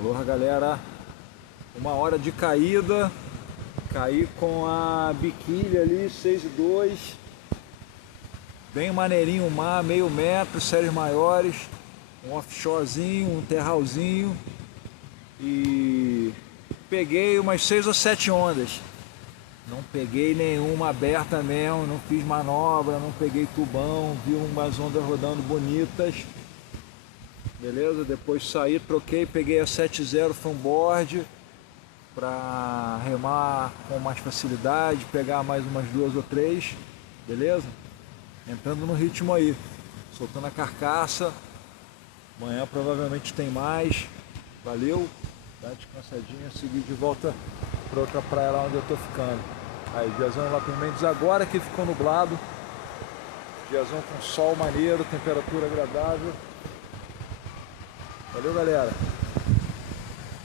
Aloha, galera. 1 hora de caída. Caí com a biquília ali, 6,2. Bem maneirinho o mar, meio metro, séries maiores. Um offshorezinho, um terralzinho. E peguei umas 6 ou 7 ondas. Não peguei nenhuma aberta mesmo, não fiz manobra, não peguei tubão, vi umas ondas rodando bonitas. Beleza? Depois saí, troquei, peguei a 7.0 fanboard para remar com mais facilidade, pegar mais umas 2 ou 3, beleza? Entrando no ritmo aí, soltando a carcaça. Amanhã provavelmente tem mais. Valeu, dá uma descansadinha, seguir de volta para outra praia lá onde eu tô ficando. Aí, diazão lá com Mendes agora que ficou nublado. Diazão com sol maneiro, temperatura agradável. Valeu, galera.